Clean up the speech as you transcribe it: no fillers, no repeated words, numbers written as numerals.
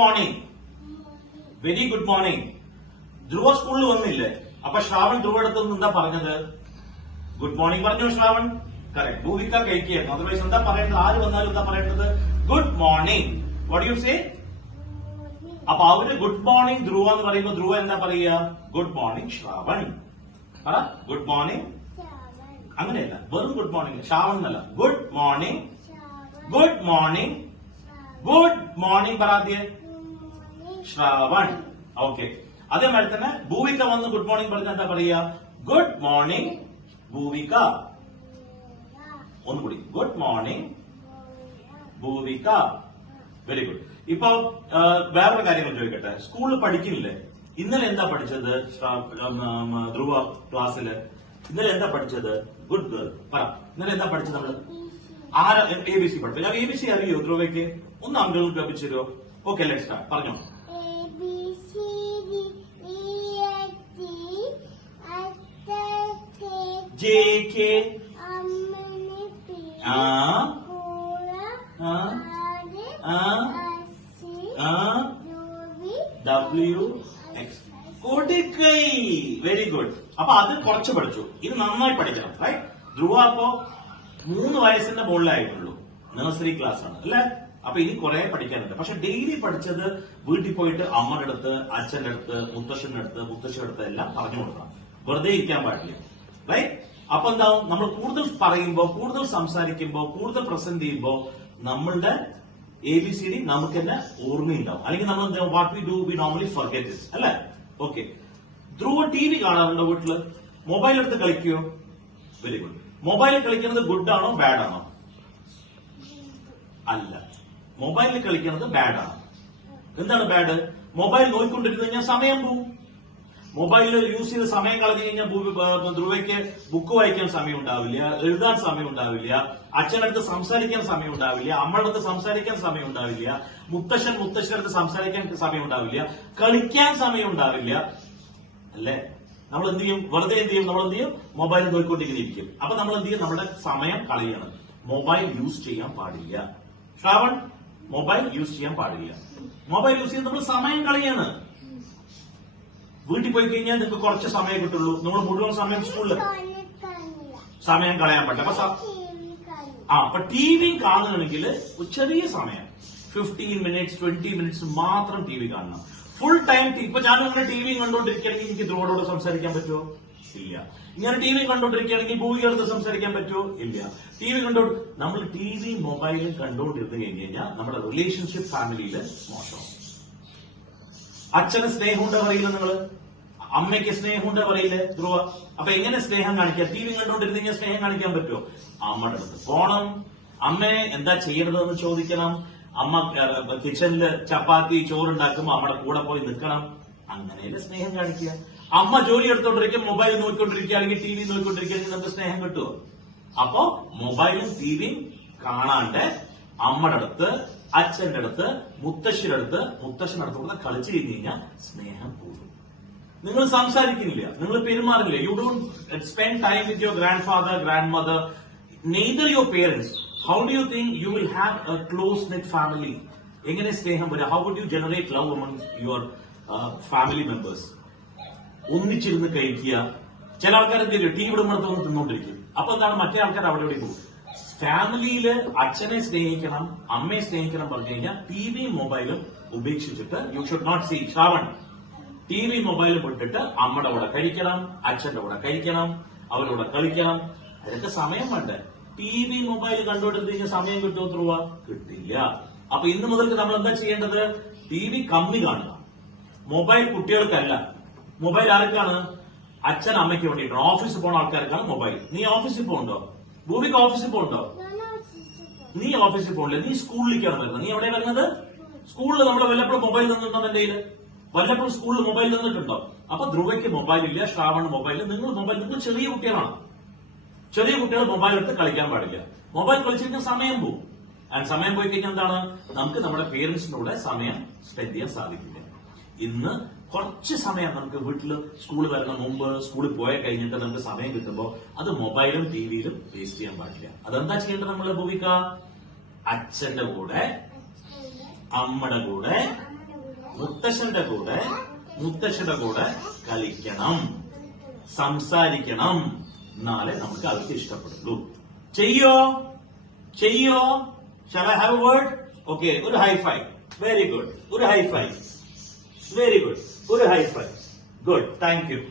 Morning. Very good morning. Dhruva സ്കൂളിൽ വന്നില്ലേ? അപ്പൊ ശ്രാവൺ ധ്രുവ അടുത്ത് എന്താ പറഞ്ഞത്? ഗുഡ് മോർണിംഗ് പറഞ്ഞു ശ്രാവൺ. കറക്റ്റ്. ഭൂവിക കഴിക്കുകയായിരുന്നു. അതർവൈസ് എന്താ പറയേണ്ടത്? ആര് വന്നാലും എന്താ പറയേണ്ടത്? Good morning. What you say? അപ്പൊ അവര് ഗുഡ് മോർണിംഗ് ധ്രുവ എന്ന് പറയുമ്പോൾ ധ്രുവ എന്താ പറയുക? Good morning Shravan. പറ ഗുഡ് മോർണിംഗ്. അങ്ങനെയല്ല, വെറും ഗുഡ് മോർണിംഗ്. ശ്രാവൺ എന്നല്ല, good morning. Good morning. Good morning പറയാതെ ശ്രാവൺ. ഓക്കെ. അതേമാതിരി തന്നെ ഭൂവിക വന്ന് ഗുഡ് മോർണിംഗ് പറഞ്ഞാൽ എന്താ പറയുക? Good morning Bhuvika. ഒന്നുകൂടി, good morning Bhuvika. Very good. ഇപ്പൊ വേറൊരു കാര്യം ചോദിക്കട്ടെ. സ്കൂളിൽ പഠിക്കുന്നില്ലേ? ഇന്നലെ എന്താ പഠിച്ചത് ധ്രുവ ക്ലാസ്സില്? ഇന്നലെ എന്താ പഠിച്ചത്? Good girl. പറ, ഇന്നലെ എന്താ പഠിച്ചത് നമ്മള്? ആരാ ABC പഠിച്ചത്? ഞാൻ ABC അറിയോ ധ്രുവയ്ക്ക്? ഒന്ന് അങ്കിൾ കപ്പിച്ചോ? Okay, let's start. പറഞ്ഞോ. JK WX. കൊടുക്കൈ. Very good. അപ്പൊ അത് കുറച്ച് പഠിച്ചു. ഇത് നന്നായി പഠിക്കണം. റൈറ്റ്? ധ്രുവ അപ്പോ 3 വയസ്സിന്റെ മുകളിലായിട്ടുള്ളൂ. നഴ്സറി ക്ലാസ് ആണ് അല്ലെ? അപ്പൊ ഇനി കുറെ പഠിക്കാനുണ്ട്. പക്ഷെ ഡെയിലി പഠിച്ചത് വീട്ടിൽ പോയിട്ട് അമ്മയുടെ അടുത്ത്, അച്ഛന്റെ അടുത്ത്, മുത്തശ്ശന്റെ അടുത്ത്, മുത്തശ്ശിയുടെ അടുത്ത് എല്ലാം പറഞ്ഞു കൊടുക്കണം. വെറുതെ ഇരിക്കാൻ പാടില്ല. റൈറ്റ്? അപ്പൊ എന്താവും? നമ്മൾ കൂടുതൽ പറയുമ്പോ, കൂടുതൽ സംസാരിക്കുമ്പോ, കൂടുതൽ പ്രസന്റ് ചെയ്യുമ്പോ നമ്മളുടെ ABCD നമുക്ക് തന്നെ ഓർമ്മയുണ്ടാവും. അല്ലെങ്കിൽ നമ്മൾ what we do we normally forget it അല്ലെ? ഓക്കെ. ധ്രുവ TV കാണാറുണ്ടോ വീട്ടില്? മൊബൈൽ എടുത്ത് കളിക്കുകയോ? Very good. മൊബൈലിൽ കളിക്കുന്നത് ഗുഡ് ആണോ ബാഡ് ആണോ? അല്ല, മൊബൈലിൽ കളിക്കുന്നത് ബാഡ് ആണ്. എന്താണ് ബാഡ്? മൊബൈൽ നോക്കിക്കൊണ്ടിരുന്നു കഴിഞ്ഞാൽ സമയം പോവും. മൊബൈൽ യൂസ് ചെയ്ത് സമയം കളഞ്ഞു കഴിഞ്ഞാൽ ധ്രുവയ്ക്ക് ബുക്ക് വായിക്കാൻ സമയം ഉണ്ടാവില്ല, എഴുതാൻ സമയം ഉണ്ടാവില്ല, അച്ഛനടുത്ത് സംസാരിക്കാൻ സമയം ഉണ്ടാവില്ല, അമ്മയുടെ അടുത്ത് സംസാരിക്കാൻ സമയം ഉണ്ടാവില്ല, മുത്തശ്ശന്റെ അടുത്ത് സംസാരിക്കാൻ സമയം ഉണ്ടാവില്ല, കളിക്കാൻ സമയം ഉണ്ടാവില്ല. അല്ലേ? നമ്മൾ എന്ത് ചെയ്യും? വെറുതെ എന്ത് ചെയ്യും? നമ്മൾ എന്ത് ചെയ്യും? മൊബൈൽ നോക്കിക്കൊണ്ടിരിക്കും. അപ്പൊ നമ്മൾ എന്ത് ചെയ്യും? നമ്മുടെ സമയം കളയണം. മൊബൈൽ യൂസ് ചെയ്യാൻ പാടില്ല. ശ്രാവൺ, മൊബൈൽ യൂസ് ചെയ്യാൻ പാടില്ല. മൊബൈൽ യൂസ് ചെയ്ത് നമ്മൾ സമയം കളയാണ്. വീട്ടിൽ പോയി കഴിഞ്ഞാൽ നിങ്ങൾക്ക് കുറച്ച് സമയം കിട്ടുള്ളൂ. നമ്മൾ മുഴുവൻ സമയം സ്കൂളിൽ സമയം കളയാൻ പറ്റില്ല. അപ്പൊ TV കാണുകയാണെങ്കിൽ ചെറിയ സമയം 15 മിനിറ്റ്സ് 20 മിനിറ്റ്സ് മാത്രം TV കാണണം. ഫുൾ ടൈം ഇപ്പൊ ഞാൻ ഇങ്ങനെ TV കണ്ടോണ്ടിരിക്കുകയാണെങ്കിൽ എനിക്ക് ധ്രുവോട് സംസാരിക്കാൻ പറ്റുമോ? ഇല്ല. ഇങ്ങനെ TV കണ്ടോണ്ടിരിക്കുകയാണെങ്കിൽ ഭൂമികടുത്ത് സംസാരിക്കാൻ പറ്റുമോ? ഇല്ല. TV നമ്മൾ TV മൊബൈലിൽ കണ്ടോണ്ടിരുന്നു കഴിഞ്ഞാൽ നമ്മുടെ റിലേഷൻഷിപ്പ് ഫാമിലിയിൽ മോശം. അച്ഛന് സ്നേഹമുണ്ട് പറയില്ല നിങ്ങള്, അമ്മയ്ക്ക് സ്നേഹമുണ്ട് പറയില്ലേ ധ്രുവ? അപ്പൊ എങ്ങനെ സ്നേഹം കാണിക്കാം? TV കണ്ടോണ്ടിരുന്ന് കഴിഞ്ഞാൽ സ്നേഹം കാണിക്കാൻ പറ്റുമോ? അമ്മയുടെ അടുത്ത് പോണം, അമ്മയെ എന്താ ചെയ്യേണ്ടതെന്ന് ചോദിക്കണം. അമ്മ കിച്ചണില് ചപ്പാത്തി ചോറുണ്ടാക്കുമ്പോ അമ്മയുടെ കൂടെ പോയി നിൽക്കണം. അങ്ങനെയല്ലേ സ്നേഹം കാണിക്കുക. അമ്മ ജോലി എടുത്തോണ്ടിരിക്കും, മൊബൈൽ നോക്കിക്കൊണ്ടിരിക്കുകയാണെങ്കിൽ, TV നോക്കിക്കൊണ്ടിരിക്കുകയാണെങ്കിൽ നമുക്ക് സ്നേഹം കിട്ടുമോ? അപ്പോ മൊബൈലും TVയും കാണാണ്ട് അമ്മയുടെ അടുത്ത്, അച്ഛന്റെ അടുത്ത്, മുത്തശ്ശിയുടെ അടുത്ത്, മുത്തശ്ശന്റെ അടുത്ത് കളിച്ചു കഴിഞ്ഞു കഴിഞ്ഞാൽ സ്നേഹം കൂടും. നിങ്ങൾ സംസാരിക്കുന്നില്ല, നിങ്ങൾ പെരുമാറില്ല. You don't spend time with your grandfather, grandmother, neither your parents. How do you think you will have a close net family? എങ്ങനെ സ്നേഹം വരിക? How would you generate love among your family members? ഒന്നിച്ചിരുന്ന് കഴിക്കുക. ചില ആൾക്കാർ എന്ത് ചെയ്യും? TV ഇടുമ്പോഴത്തെ ഒന്ന് തിന്നോണ്ടിരിക്കും. അപ്പൊ എന്താണ്? മറ്റേ ആൾക്കാർ അവിടെ ഇവിടെ പോകും. ഫാമിലിയില് അച്ഛനെ സ്നേഹിക്കണം, അമ്മയെ സ്നേഹിക്കണം പറഞ്ഞു കഴിഞ്ഞാൽ TV മൊബൈലും ഉപേക്ഷിച്ചിട്ട് you should not see. Shravan, TV മൊബൈലും വിട്ടിട്ട് അമ്മയുടെ കൂടെ കഴിക്കണം, അച്ഛന്റെ കൂടെ കഴിക്കണം, അവരുടെ കളിക്കണം. അതൊക്കെ സമയം വേണ്ടേ? TV മൊബൈൽ കണ്ടോണ്ടിരുന്ന് കഴിഞ്ഞാൽ സമയം കിട്ടുമോ ധ്രുവ? കിട്ടില്ല. അപ്പൊ ഇന്ന് മുതൽക്ക് നമ്മൾ എന്താ ചെയ്യേണ്ടത്? TV കമ്മി കാണുക. മൊബൈൽ കുട്ടികൾക്കല്ല. മൊബൈൽ ആർക്കാണ്? അച്ഛൻ അമ്മയ്ക്ക് വേണ്ടിയിട്ടാണ്. ഓഫീസിൽ പോണ ആൾക്കാർക്കാണ് മൊബൈൽ. നീ ഓഫീസിൽ പോകണ്ടോ? ഭൂമിക്ക് ഓഫീസിൽ പോകണ്ടോ? നീ ഓഫീസിൽ പോകണില്ല, നീ സ്കൂളിലേക്കാണ് വരുന്നത്. നീ എവിടെ വരുന്നത്? സ്കൂളിൽ നമ്മുടെ വല്ലപ്പോഴും മൊബൈൽ തന്നിട്ടുണ്ടോ? എന്റെ കയ്യില് വല്ലപ്പോഴും സ്കൂളിൽ മൊബൈൽ തന്നിട്ടുണ്ടോ? അപ്പൊ ധ്രുവയ്ക്ക് മൊബൈൽ ഇല്ല, ശ്രാവണ് മൊബൈൽ. നിങ്ങൾ ചെറിയ കുട്ടികളാണ്. ചെറിയ കുട്ടികൾ മൊബൈൽ എടുത്ത് കളിക്കാൻ പാടില്ല. മൊബൈൽ കളിച്ചിരിക്കുന്ന സമയം പോകും. സമയം പോയി കഴിഞ്ഞാൽ എന്താണ്? നമുക്ക് നമ്മുടെ പേരൻസിന്റെ കൂടെ സമയം സ്പെൻഡ് ചെയ്യാൻ സാധിക്കില്ല. ഇന്ന് കുറച്ച് സമയം നമുക്ക് വീട്ടിൽ സ്കൂളിൽ വരുന്ന മുമ്പ്, സ്കൂളിൽ പോയ കഴിഞ്ഞിട്ട് നമുക്ക് സമയം കിട്ടുമ്പോൾ അത് മൊബൈലും TVയിലും വേസ്റ്റ് ചെയ്യാൻ പാടില്ല. അതെന്താ ചെയ്യേണ്ടത്? നമ്മൾ ഭൂമിക്ക അച്ഛന്റെ കൂടെ, അമ്മയുടെ കൂടെ, മുത്തശ്ശന്റെ കൂടെ കളിക്കണം, സംസാരിക്കണം. എന്നാലേ നമുക്ക് അവർക്ക് ഇഷ്ടപ്പെടുള്ളൂ. ചെയ്യോ? Shall I have a word? Okay, ഒരു ഹൈ ഫൈവ്. Very good. ഒരു ഹൈ ഫൈവ്. Very good. ഒരു high five. Good. Thank U.